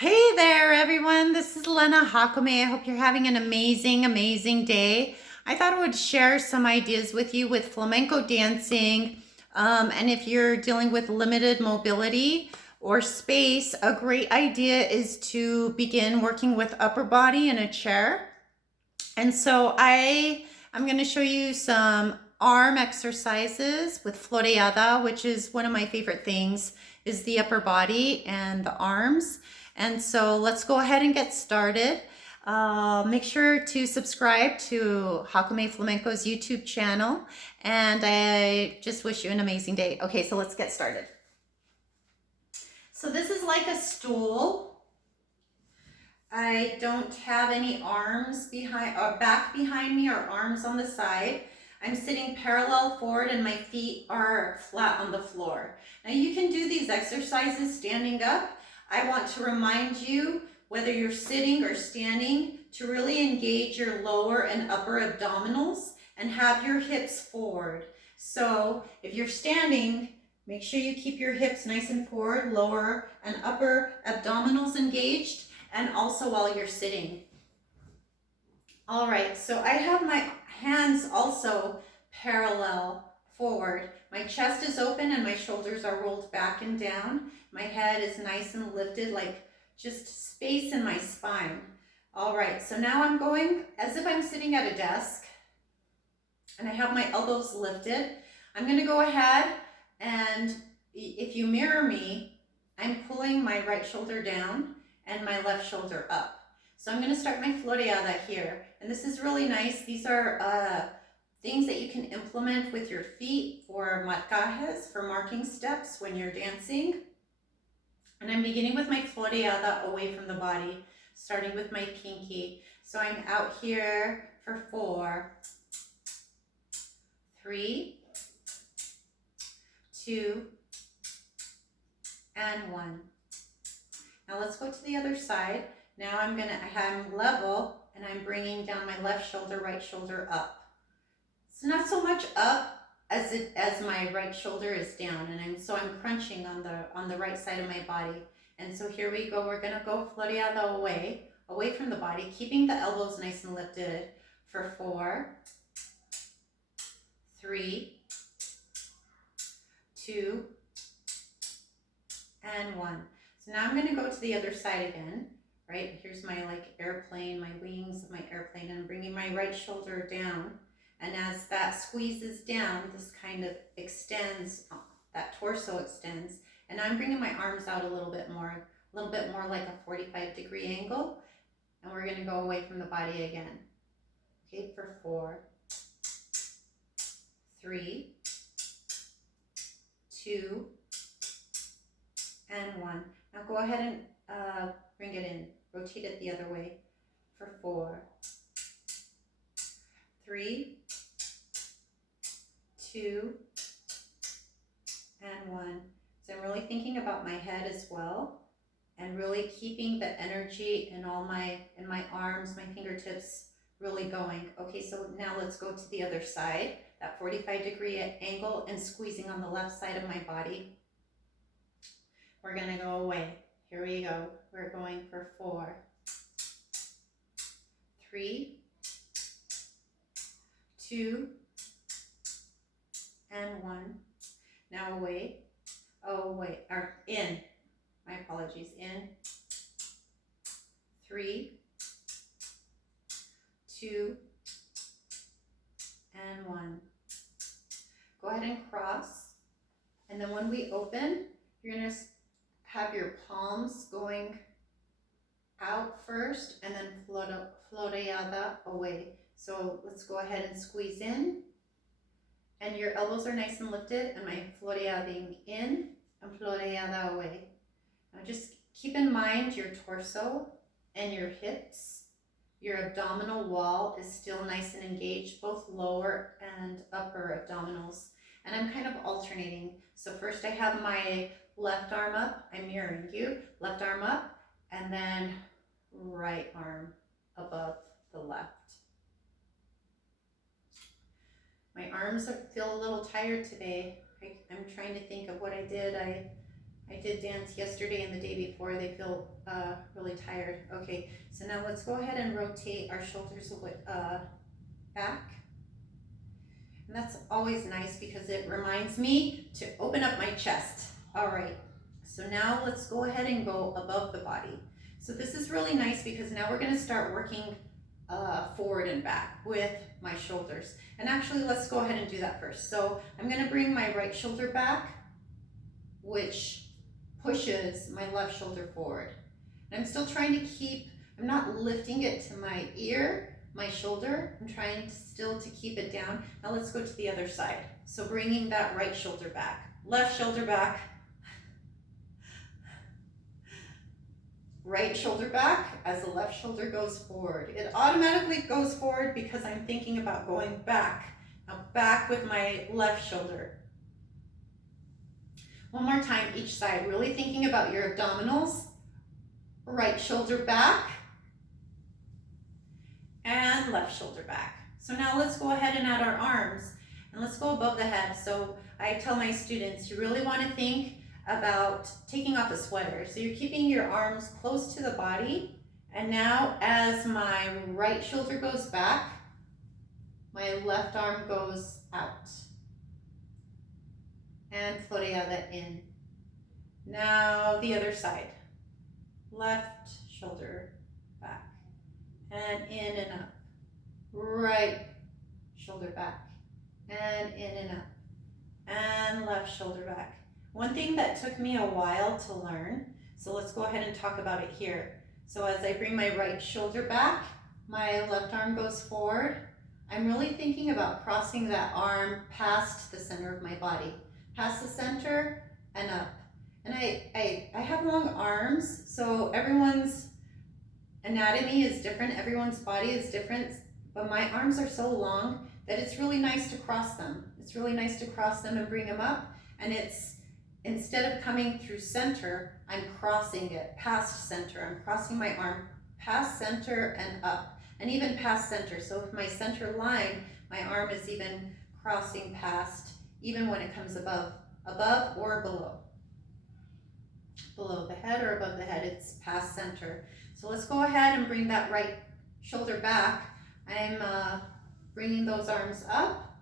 Hey there, everyone. This is Lena Hakome. I hope you're having an amazing day. I thought I would share some ideas with you with flamenco dancing. And if you're dealing with limited mobility or space, a great idea is to begin working with upper body in a chair. And so I'm going to show you some arm exercises with Floreada, which is one of my favorite things, is the upper body and the arms. And so let's go ahead and get started. Make sure to subscribe to Hakame Flamenco's YouTube channel. And I just wish you an amazing day. Okay, so let's get started. So this is like a stool. I don't have any arms behind or back behind me or arms on the side. I'm sitting parallel forward and my feet are flat on the floor. Now you can do these exercises standing up. I want to remind you, whether you're sitting or standing, to really engage your lower and upper abdominals and have your hips forward. So if you're standing, make sure you keep your hips nice and forward, lower and upper abdominals engaged, and also while you're sitting. All right, so I have my hands also parallel forward. My chest is open and my shoulders are rolled back and down. My head is nice and lifted, like just space in my spine. All right, so now I'm going as if I'm sitting at a desk and I have my elbows lifted. I'm gonna go ahead and if you mirror me, I'm pulling my right shoulder down and my left shoulder up. So I'm going to start my Floreada here. And this is really nice. These are things that you can implement with your feet for marcajes, for marking steps when you're dancing. And I'm beginning with my Floreada away from the body, starting with my pinky. So I'm out here for 4, 3, 2, and 1. Now let's go to the other side. Now I'm level and I'm bringing down my left shoulder, right shoulder up. It's not so much up as my right shoulder is down, and so I'm crunching on the right side of my body. And so here we go. We're gonna go Floreada away from the body, keeping the elbows nice and lifted for 4, 3, 2, and 1. So now I'm going to go to the other side again, right? Here's my airplane, my wings of my airplane, and I'm bringing my right shoulder down. And as that squeezes down, this kind of extends, that torso extends. And I'm bringing my arms out a little bit more like a 45-degree angle. And we're going to go away from the body again. Okay, for 4, 3, 2, and 1. Now go ahead and bring it in. Rotate it the other way for 4, 3, 2, and 1. So I'm really thinking about my head as well, and really keeping the energy in my arms, my fingertips really going. Okay, so now let's go to the other side, that 45-degree angle, and squeezing on the left side of my body. We're gonna go away. Here we go. We're going for 4, 3, 2, and 1. Now away, or in. My apologies. In 3, 2, and 1. Go ahead and cross. And then when we open, you're gonna have your palms going out first and then Floreada away. So let's go ahead and squeeze in. And your elbows are nice and lifted, and my Floreading in and Floreada away. Now just keep in mind your torso and your hips. Your abdominal wall is still nice and engaged, both lower and upper abdominals. And I'm kind of alternating. So first I have my left arm up, I'm mirroring you, left arm up, and then right arm above the left. My arms feel a little tired today. I'm trying to think of what I did. I I did dance yesterday and the day before. They feel really tired. Okay, so now let's go ahead and rotate our shoulders back. And that's always nice because it reminds me to open up my chest. All right, so now let's go ahead and go above the body. So this is really nice because now we're going to start working forward and back with my shoulders. And actually, let's go ahead and do that first. So I'm going to bring my right shoulder back, which pushes my left shoulder forward. And I'm still trying to keep, I'm not lifting it to my ear, my shoulder. I'm trying still to keep it down. Now let's go to the other side. So bringing that right shoulder back, left shoulder back, right shoulder back as the left shoulder goes forward. It automatically goes forward because I'm thinking about going back. Now back with my left shoulder. One more time each side, really thinking about your abdominals. Right shoulder back and left shoulder back. So now let's go ahead and add our arms and let's go above the head. So I tell my students, you really want to think about taking off a sweater. So you're keeping your arms close to the body. And now as my right shoulder goes back, my left arm goes out. And Floreada in. Now the other side. Left shoulder back. And in and up. Right shoulder back. And in and up. And left shoulder back. One thing that took me a while to learn, so let's go ahead and talk about it here. So as I bring my right shoulder back, my left arm goes forward. I'm really thinking about crossing that arm past the center of my body, past the center and up. And I have long arms, so everyone's anatomy is different, everyone's body is different, but my arms are so long that it's really nice to cross them. It's really nice to cross them and bring them up, and it's, instead of coming through center, I'm crossing it past center. I'm crossing my arm past center and up, and even past center. So with my center line, my arm is even crossing past, even when it comes above or below. Below the head or above the head, it's past center. So let's go ahead and bring that right shoulder back. I'm bringing those arms up,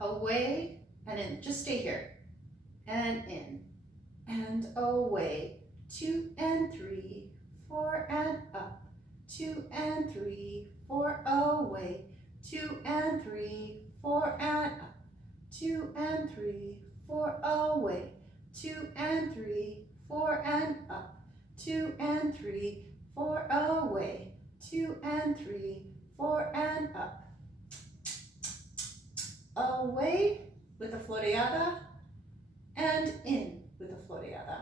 away, and in. Just stay here. And in, and away, 2 and 3, 4 and up, 2 and 3, 4 away, 2 and 3, 4 and up, 2 and 3, 4 away, 2 and 3, 4 and up, 2 and 3, 4 away, 2 and 3, 4 and up, away with a floreada, and in with a floreada,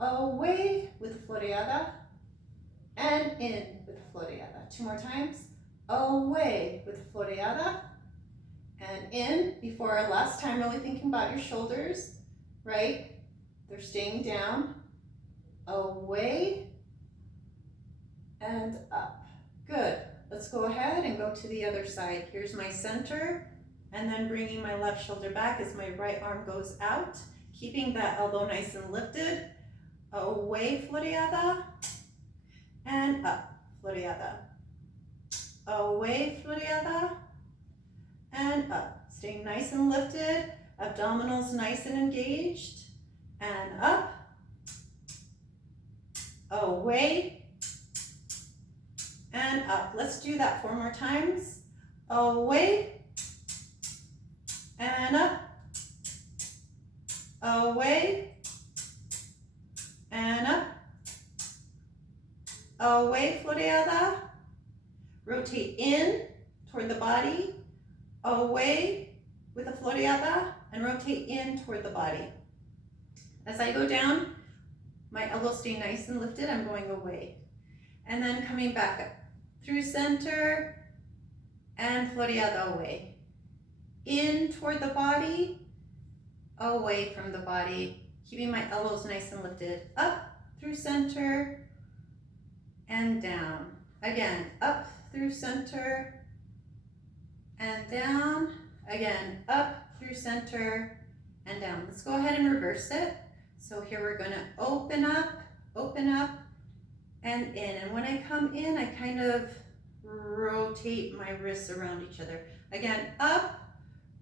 away with a floreada, and in with a floreada. 2 more times, away with a floreada, and in. Before our last time, really thinking about your shoulders, right? They're staying down, away, and up. Good. Let's go ahead and go to the other side. Here's my center. And then bringing my left shoulder back as my right arm goes out, keeping that elbow nice and lifted, away floreada, and up floreada, away floreada, and up. Staying nice and lifted, abdominals nice and engaged, and up, away, and up. Let's do that 4 more times. Away, and up, away, and up, away floreada, rotate in toward the body, away with a floreada, and rotate in toward the body. As I go down, my elbows stay nice and lifted, I'm going away. And then coming back up through center, and floreada away. In toward the body, away from the body, keeping my elbows nice and lifted, up through center, and down. Again, up through center, and down. Again, up through center, and down. Let's go ahead and reverse it. So here we're gonna open up, and in. And when I come in, I kind of rotate my wrists around each other. Again, up,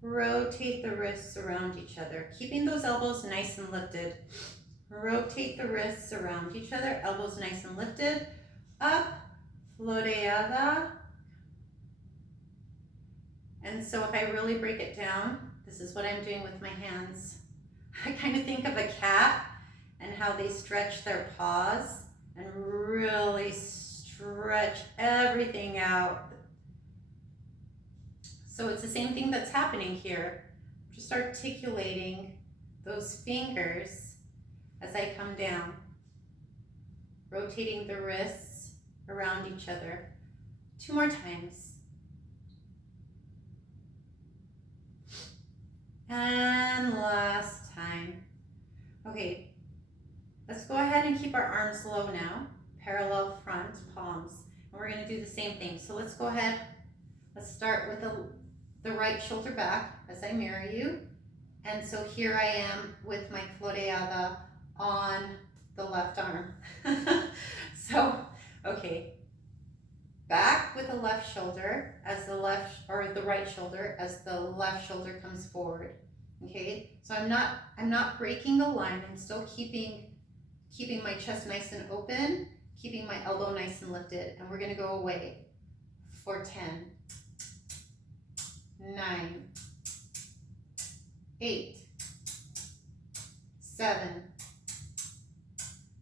rotate the wrists around each other, keeping those elbows nice and lifted. Rotate the wrists around each other, elbows nice and lifted. Up, Floreada. And so if I really break it down, this is what I'm doing with my hands. I kind of think of a cat and how they stretch their paws and really stretch everything out. So it's the same thing that's happening here. Just articulating those fingers as I come down. Rotating the wrists around each other. 2 more times. And last time. Okay, let's go ahead and keep our arms low now. Parallel front, palms. And we're gonna do the same thing. So let's go ahead. Let's start with the right shoulder back as I mirror you. And so here I am with my Floreada on the left arm. So, okay. Back with the left shoulder as the right shoulder as the left shoulder comes forward. Okay, so I'm not breaking the line. I'm still keeping my chest nice and open, keeping my elbow nice and lifted, and we're gonna go away for 10, 9, 8, 7,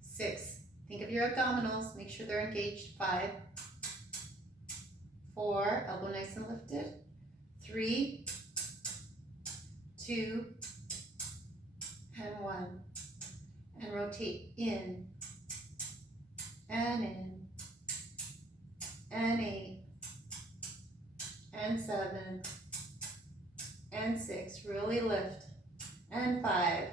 6. Think of your abdominals. Make sure they're engaged. 5. 4, elbow nice and lifted. 3, 2, and 1. And rotate in, and in, and 8, and 7, and 6. Really lift. And 5,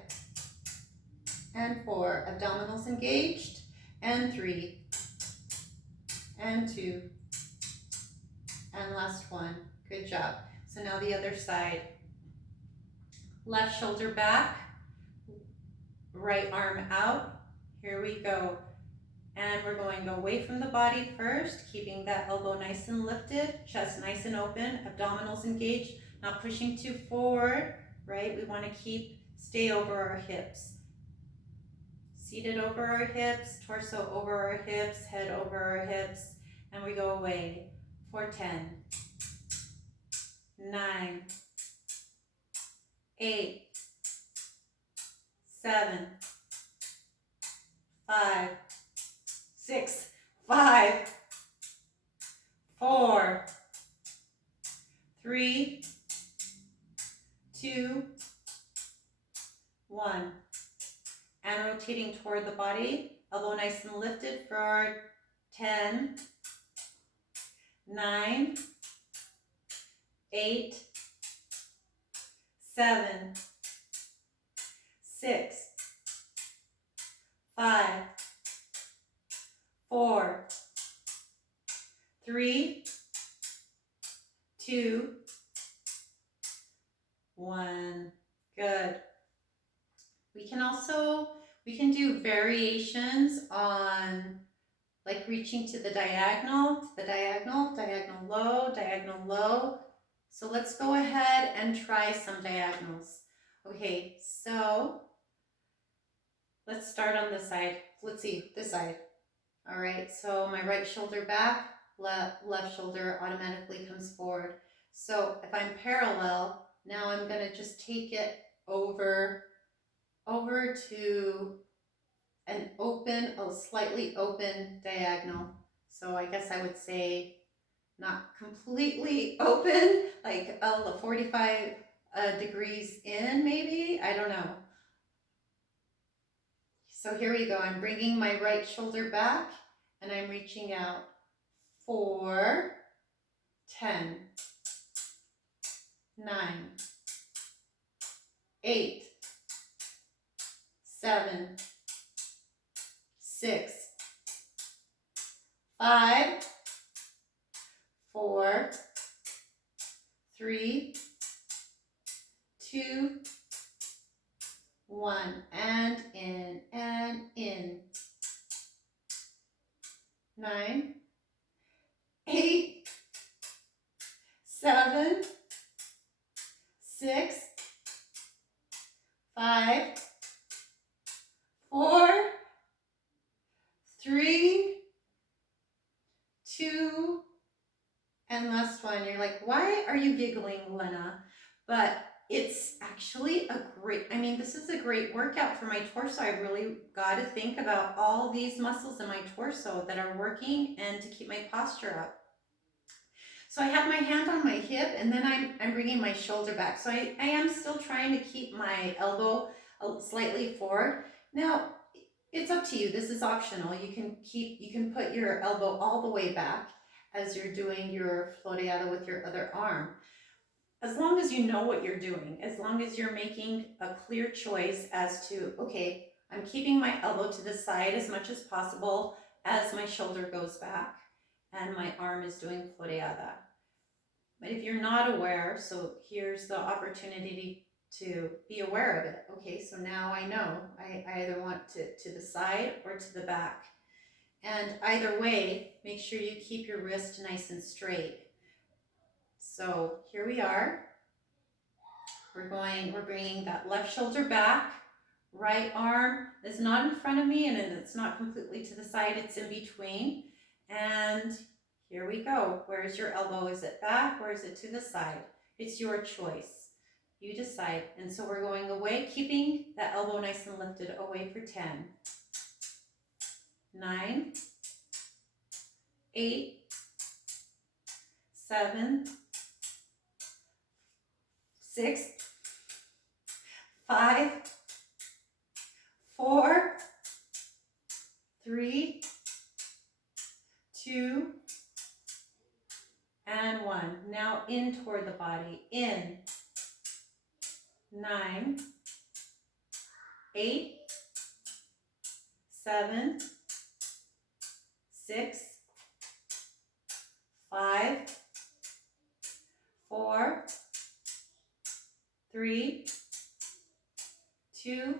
and 4. Abdominals engaged. And 3, and 2. And last one. Good job. So now the other side. Left shoulder back, right arm out. Here we go. And we're going away from the body first, keeping that elbow nice and lifted, chest nice and open, abdominals engaged, not pushing too forward, right? We want to stay over our hips. Seated over our hips, torso over our hips, head over our hips, and we go away for 10, 9, 8, 7, 5, 6, 5, 4, 3, 2, 1. And rotating toward the body, elbow nice and lifted for 10, 9, 8, 7, 6, 5, 4, 3, 2, 1. Good. We can do variations on like reaching to the diagonal, diagonal low. So let's go ahead and try some diagonals. Okay, so let's start on this side. Let's see, this side. All right, so my right shoulder back, left shoulder automatically comes forward. So if I'm parallel, now I'm gonna just take it over to an open, a slightly open diagonal. So I guess I would say not completely open, like 45 degrees in maybe, I don't know. So here we go, I'm bringing my right shoulder back and I'm reaching out for 10, 9, 8, 7, 6, 5, 4, 3, 2, 1, and in. 9, 8, 7, 6, 5, 4, 3, 2, and last one. You're like, why are you giggling, Lena? But it's actually a great, this is a great workout for my torso. I really got to think about all these muscles in my torso that are working and to keep my posture up. So I have my hand on my hip, and then I'm bringing my shoulder back. So I am still trying to keep my elbow slightly forward. Now, it's up to you. This is optional. You can put your elbow all the way back as you're doing your Floreada with your other arm. As long as you know what you're doing, as long as you're making a clear choice as to, okay, I'm keeping my elbow to the side as much as possible as my shoulder goes back and my arm is doing Floreada. But if you're not aware, so here's the opportunity to be aware of it. Okay, so now I know I either want to the side or to the back. And either way, make sure you keep your wrist nice and straight. So here we are. We're bringing that left shoulder back. Right arm is not in front of me and it's not completely to the side, it's in between. And here we go. Where's your elbow? Is it back or is it to the side? It's your choice. You decide. And so we're going away, keeping that elbow nice and lifted, away for 10. 9, 8, 7, 6, 5, 4, 3, 2, and 1. Now in toward the body. In. 9, 8, 7, 6, 5, 4, 3, 2,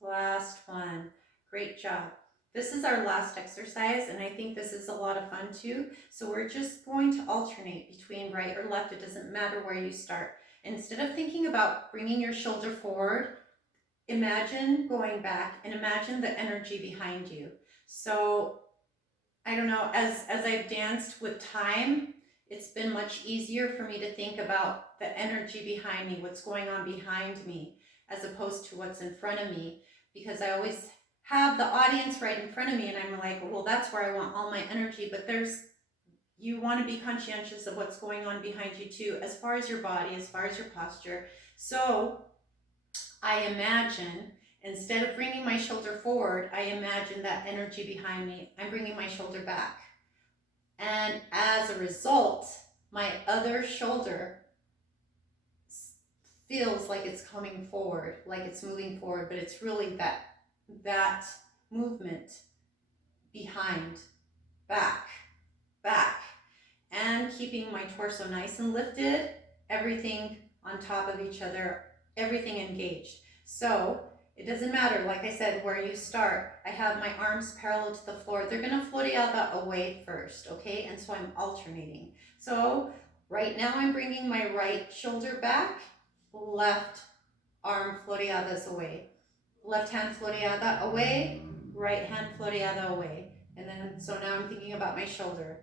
last one. Great job. This is our last exercise, and I think this is a lot of fun too. So we're just going to alternate between right or left. It doesn't matter where you start. Instead of thinking about bringing your shoulder forward, imagine going back and imagine the energy behind you. So I don't know, as I've danced with time, it's been much easier for me to think about the energy behind me, what's going on behind me, as opposed to what's in front of me, because I always have the audience right in front of me and I'm like, well, that's where I want all my energy. But you want to be conscientious of what's going on behind you too, as far as your body, as far as your posture. So I imagine, instead of bringing my shoulder forward, I imagine that energy behind me. I'm bringing my shoulder back. And as a result, my other shoulder feels like it's coming forward, like it's moving forward, but it's really that movement behind, back, and keeping my torso nice and lifted, everything on top of each other, everything engaged. So it doesn't matter, like I said, where you start. I have my arms parallel to the floor. They're gonna Floreada away first, okay? And so I'm alternating. So right now I'm bringing my right shoulder back, left arm Floreadas away. Left hand Floreada away, right hand Floreada away. And then, so now I'm thinking about my shoulder.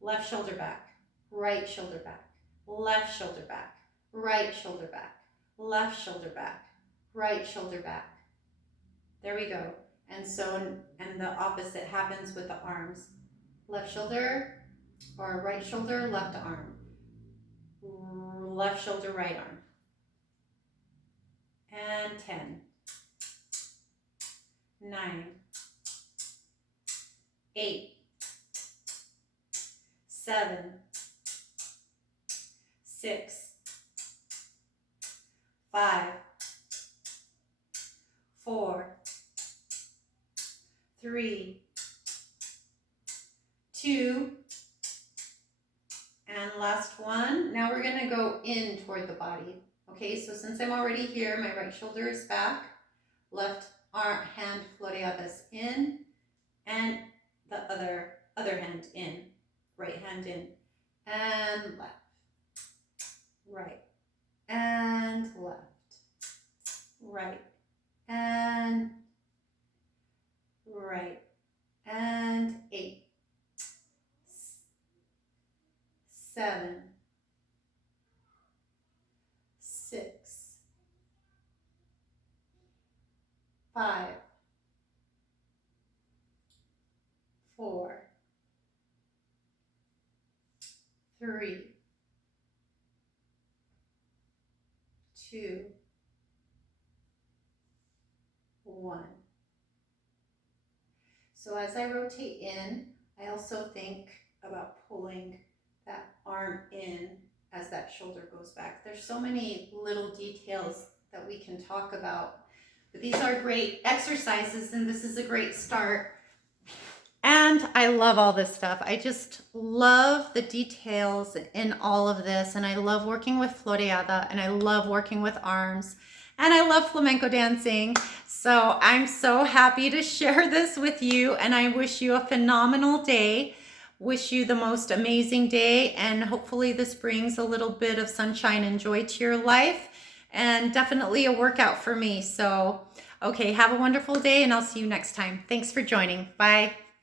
Left shoulder back, right shoulder back, left shoulder back, right shoulder back, left shoulder back, right shoulder back. There we go. And so, and the opposite happens with the arms. Left shoulder or right shoulder, left arm. Left shoulder, right arm. And 10. 9, 8, 7, 6, 5, 4, 3, 2, and last one. Now we're going to go in toward the body. Okay, so since I'm already here, my right shoulder is back, left hand floreadas in, and the other hand in, right hand in, and left, right, and left, right, and right, and 8, 7, 6, 5, 4, 3, 2, 1. So as I rotate in, I also think about pulling that arm in as that shoulder goes back. There's so many little details that we can talk about, but these are great exercises and this is a great start. And I love all this stuff. I just love the details in all of this. And I love working with Floreada, and I love working with arms, and I love flamenco dancing. So I'm so happy to share this with you, and I wish you a phenomenal day. Wish you the most amazing day, and hopefully this brings a little bit of sunshine and joy to your life, and definitely a workout for me. So, okay, have a wonderful day, and I'll see you next time. Thanks for joining. Bye.